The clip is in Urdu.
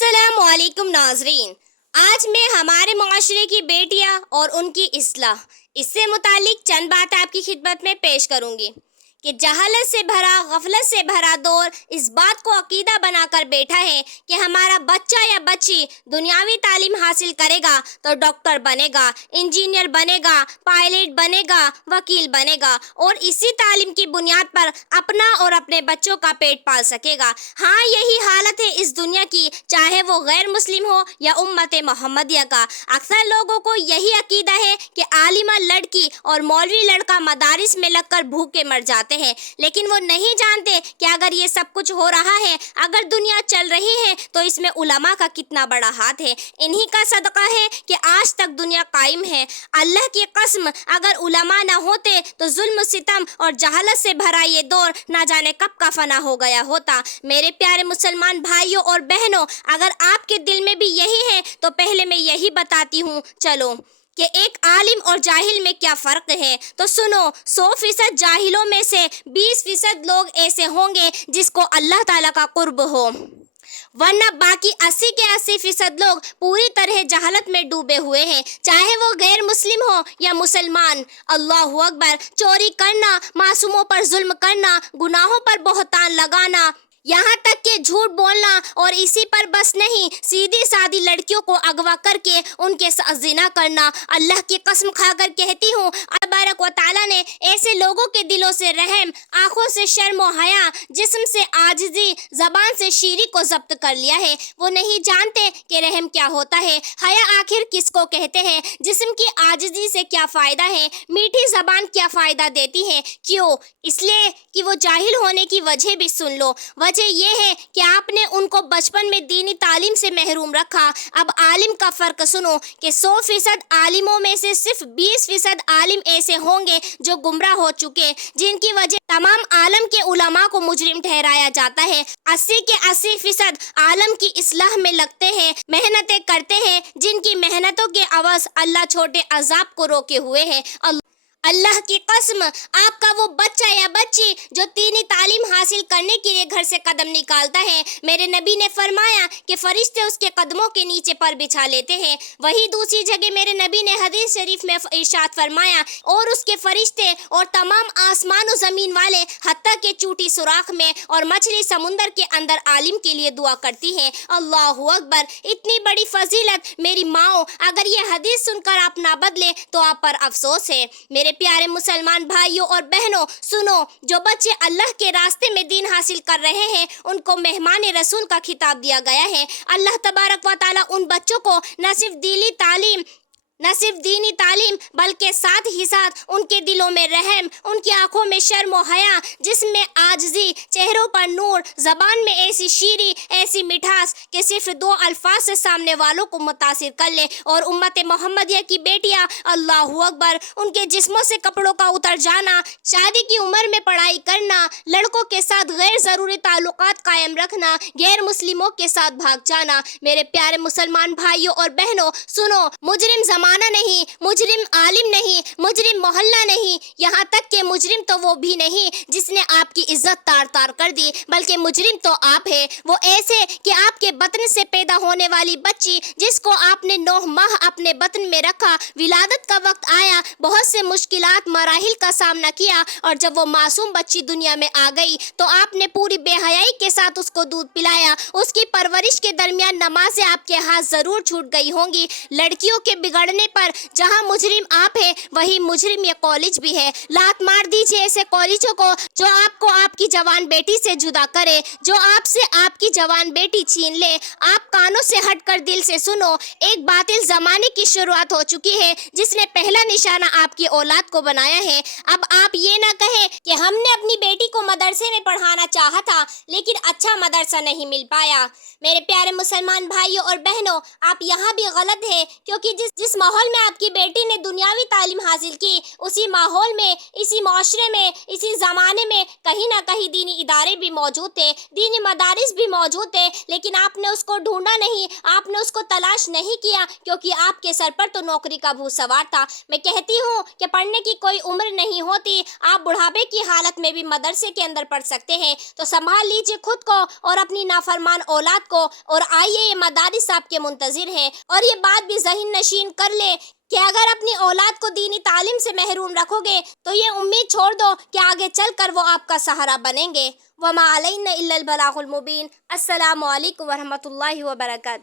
السلام علیکم ناظرین، آج میں ہمارے معاشرے کی بیٹیاں اور ان کی اصلاح اس سے متعلق چند باتیں آپ کی خدمت میں پیش کروں گی کہ جہالت سے بھرا، غفلت سے بھرا دور اس بات کو عقیدہ بنا کر بیٹھا ہے کہ ہمارا بچہ یا بچی دنیاوی تعلیم حاصل کرے گا تو ڈاکٹر بنے گا، انجینئر بنے گا، پائلٹ بنے گا، وکیل بنے گا اور اسی تعلیم کی بنیاد پر اپنا اور اپنے بچوں کا پیٹ پال سکے گا۔ ہاں، یہی حالت ہے اس دنیا کی، چاہے وہ غیر مسلم ہو یا امت محمدیہ کا۔ اکثر لوگوں کو یہی عقیدہ ہے کہ عالمہ لڑکی اور مولوی لڑکا مدارس میں لگ کر بھوکے مر جاتے ہیں، لیکن وہ نہیں جانتے کہ اگر یہ سب کچھ ہو رہا ہے، اگر دنیا چل رہی ہے تو اس میں علماء کا کتنا بڑا ہاتھ ہے۔ انہی کا صدقہ ہے کہ آج تک دنیا قائم ہے۔ اللہ کی قسم، اگر علماء نہ ہوتے تو ظلم ستم اور جہالت سے بھرا یہ دور نہ جانے کب کا فنا ہو گیا ہوتا۔ میرے پیارے مسلمان بھائیوں اور بہنوں، اگر آپ کے دل میں بھی یہی ہے تو پہلے میں یہی بتاتی ہوں چلو کہ ایک عالم اور جاہل میں کیا فرق ہے۔ تو سنو، 100% جاہلوں میں سے 20% لوگ ایسے ہوں گے جس کو اللہ تعالیٰ کا قرب ہو، ورنہ باقی 80 کے 80% لوگ پوری طرح جہالت میں ڈوبے ہوئے ہیں، چاہے وہ غیر مسلم ہو یا مسلمان۔ اللہ اکبر! چوری کرنا، معصوموں پر ظلم کرنا، گناہوں پر بہتان لگانا، یہاں تک کہ جھوٹ بولنا، اور اسی پر بس نہیں، سیدھی سادی لڑکیوں کو اغوا کر کے ان کے ساتھ زنا کرنا۔ اللہ کی قسم کھا کر کہتی ہوں، تبارک و تعالیٰ نے ایسے لوگوں کے دلوں سے رحم، آنکھوں سے شرم و حیا، جسم سے عاجزی، زبان سے شیری کو ضبط کر لیا ہے۔ وہ نہیں جانتے کہ رحم کیا ہوتا ہے، حیا آخر کس کو کہتے ہیں، جسم کی عاجزی سے کیا فائدہ ہے، میٹھی زبان کیا فائدہ دیتی ہے۔ کیوں؟ اس لیے کہ وہ جاہل ہونے کی وجہ بھی سن لو۔ وجہ یہ ہے کہ آپ نے ان کو بچپن میں دینی تعلیم سے محروم رکھا۔ اب عالم کا فرق سنو کہ 100% عالموں میں سے صرف 20% عالم ایسے ہوں گے جو گمراہ ہو چکے، جن کی وجہ تمام عالم کے علماء کو مجرم ٹھہرایا جاتا ہے۔ 80 کے 80% عالم کی اصلاح میں لگتے ہیں، محنتیں کرتے ہیں، جن کی محنتوں کے عوض اللہ چھوٹے عذاب کو روکے ہوئے ہے۔ اللہ کی قسم، آپ کا وہ بچہ یا بچی جو دینی تعلیم حاصل کرنے کے لیے گھر سے قدم نکالتا ہے، میرے نبی نے فرمایا کہ فرشتے اس کے قدموں کے نیچے پر بچھا لیتے ہیں۔ وہی دوسری جگہ میرے نبی نے حدیث شریف میں ارشاد فرمایا، اور اس کے فرشتے اور تمام آسمان و زمین والے حتیٰ کہ چوٹی سوراخ میں اور مچھلی سمندر کے اندر عالم کے لیے دعا کرتی ہیں۔ اللہ اکبر! اتنی بڑی فضیلت میری ماؤں، اگر یہ حدیث سن کر آپ نہ بدلے تو آپ پر افسوس ہے۔ میرے پیارے مسلمان بھائیوں اور بہنوں، سنو، جو بچے اللہ کے راستے میں دین حاصل کر رہے ہیں ان کو مہمان رسول کا خطاب دیا گیا ہے۔ اللہ تبارک و تعالیٰ ان بچوں کو نہ صرف دینی تعلیم بلکہ ساتھ ہی ساتھ ان کے دلوں میں رحم، ان کی آنکھوں میں شرم و حیا، جسم میں عاجزی، چہروں پر نور، زبان میں ایسی شیری، ایسی مٹھاس کہ صرف 2 الفاظ سے سامنے والوں کو متاثر کر لے۔ اور امت محمدیہ کی بیٹیاں، اللہ اکبر، ان کے جسموں سے کپڑوں کا اتر جانا، شادی کی عمر میں پڑھائی کرنا، لڑکوں کے ساتھ غیر ضروری تعلقات قائم رکھنا، غیر مسلموں کے ساتھ بھاگ جانا۔ میرے پیارے مسلمان بھائیوں اور بہنوں، سنو، مجرم زمانہ نہیں، مجرم عالم نہیں، مجرم محلہ نہیں، یہاں تک کہ مجرم تو وہ بھی نہیں جس نے آپ کی عزت تار تار کر دی، بلکہ مجرم تو آپ ہے، وہ ایسے کہ آپ کے بطن سے پیدا ہونے والی بچی جس کو آپ نے 9 ماہ اپنے بطن میں رکھا، ولادت کا وقت آیا، بہت سے مشکلات مراحل کا سامنا کیا، اور جب وہ معصوم بچی دنیا میں آ گئی تو آپ نے پوری بے حیائی کے ساتھ اس کو دودھ پلایا۔ اس کی پرورش کے درمیان نمازیں آپ کے ہاتھ ضرور چھوٹ گئی ہوں گی۔ لڑکیوں کے بگڑنے پر جہاں مجرم آپ ہے وہی مجرم یہ کالج بھی ہے۔ لات مار دیجئے ایسے کالجوں کو جو آپ کو آپ کی جوان بیٹی سے جدا کرے، جو آپ سے آپ کی جوان بیٹی چھین لے۔ آپ کانوں سے ہٹ کر دل سے سنو، ایک باطل زمانے کی شروعات ہو چکی ہے جس نے پہلا نشانہ آپ کی اولاد کو بنایا ہے۔ اب آپ یہ نہ کہیں کہ ہم نے اپنی بیٹی کو مدرسے میں پڑھانا چاہا تھا لیکن اچھا مدرسہ نہیں مل پایا۔ میرے پیارے مسلمان بھائیوں اور بہنوں، آپ یہاں بھی غلط ہیں، کیونکہ جس ماحول میں آپ کی بیٹی نے دنیاوی تعلیم حاصل کی، اسی ماحول میں، اسی معاشرے میں، اسی زمانے میں کہیں نہ کہیں دینی ادارے بھی موجود تھے، دینی مدارس بھی موجود تھے، لیکن آپ نے اس کو ڈھونڈا نہیں، آپ نے اس کو تلاش نہیں کیا، کیونکہ آپ کے سر پر تو نوکری کا بھوت سوار تھا۔ میں کہتی ہوں کہ پڑھنے کی کوئی عمر نہیں ہوتی، آپ بڑھاپے کی حالت میں بھی مدرسے کے اندر پڑھ سکتے ہیں، تو سنبھال لیجئے خود کو اور اپنی نافرمان اولاد کو، اور آئیے یہ مدارس آپ کے منتظر ہیں۔ اور یہ بات بھی ذہن نشین کر لیں کہ اگر اپنی اولاد کو دینی تعلیم سے محروم رکھو گے تو یہ امید چھوڑ دو کہ آگے چل کر وہ آپ کا سہارا بنیں گے۔ وَمَا عَلَيْنَا إِلَّا الْبَلَاغُ الْمُبِينُ۔ السلام علیکم ورحمۃ اللہ وبرکاتہ۔